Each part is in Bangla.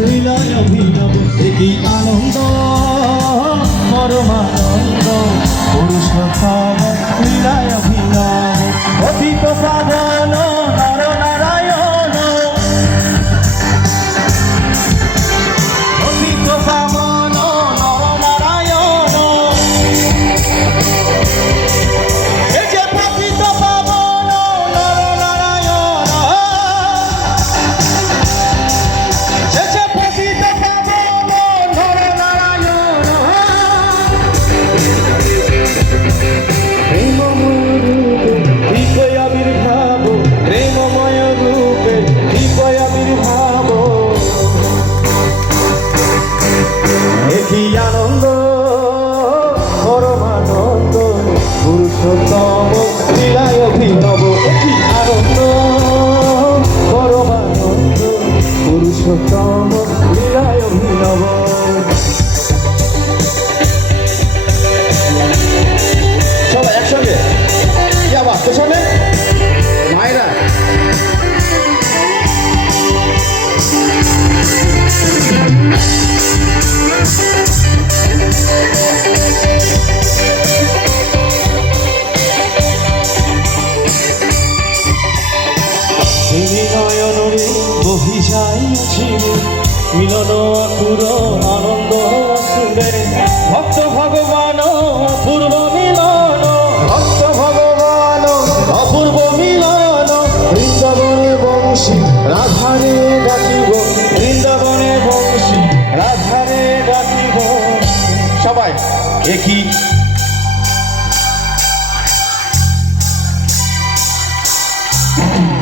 লীলায় অভিনব দেখি আনন্দ পরমানন্দ পুরুষ লীলায় আনন্দ তিনি নয়নরে বহি যাইয়াছিল মিলন আকুর আনন্দ সুরে ভক্ত ভগবান পূর্ব মিলন, ভক্ত ভগবান, অপূর্ব মিলন। বৃন্দাবনে বংশী, রাধারে ডাকিব, বৃন্দাবনে বংশী, রাধারে ডাকিব। সবাই একই একই আনন্দ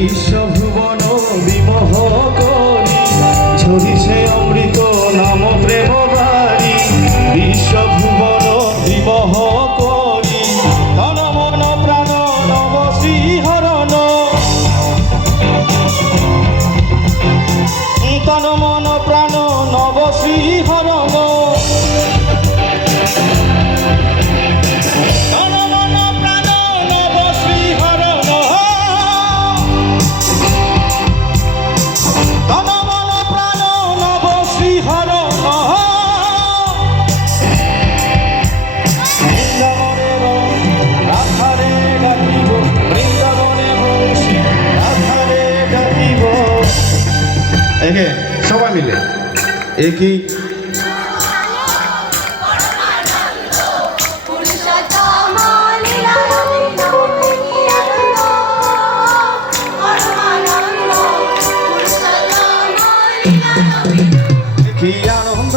বিশ্বভুবন বিমোহ করি ঝরিছে অমৃত নাম প্রেম ভারি বিশ্বভুবন বিমোহ করি, ধন মন প্রাণ নব শ্রীহরণ। তন একে সবাই মিলে। একই কি? আনন্দ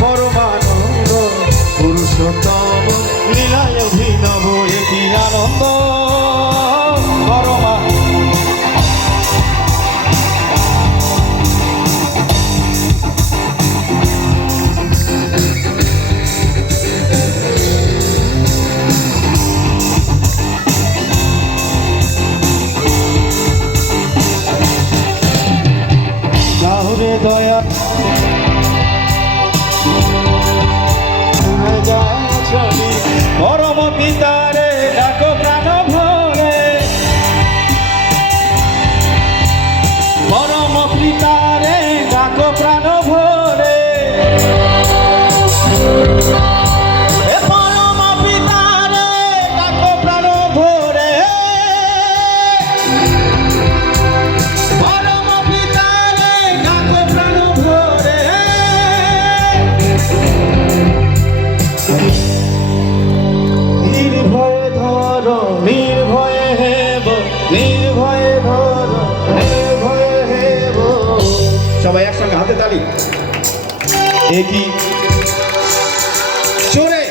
পরমানন্দ পুরুষোত্তম লীলায় অভিনব আনন্দ? নির্ভয়ে ধরো নির্ভয়ে সবাই একসঙ্গে হাতে তালি। একই চোরে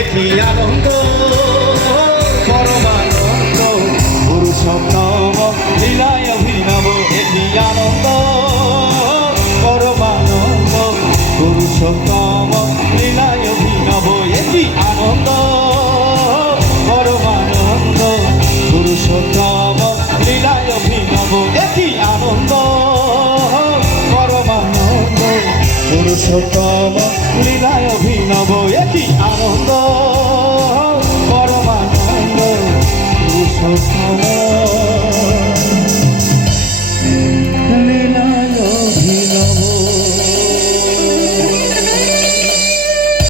একই পুরুষোত্তম লীলায় অভিনব একই আনন্দ পরমানন্দ পুরুষোত্তম লীলায় অভিনব একই আনন্দ পরমানন্দ পুরুষোত্তম লীলায় অভিনব একই আনন্দ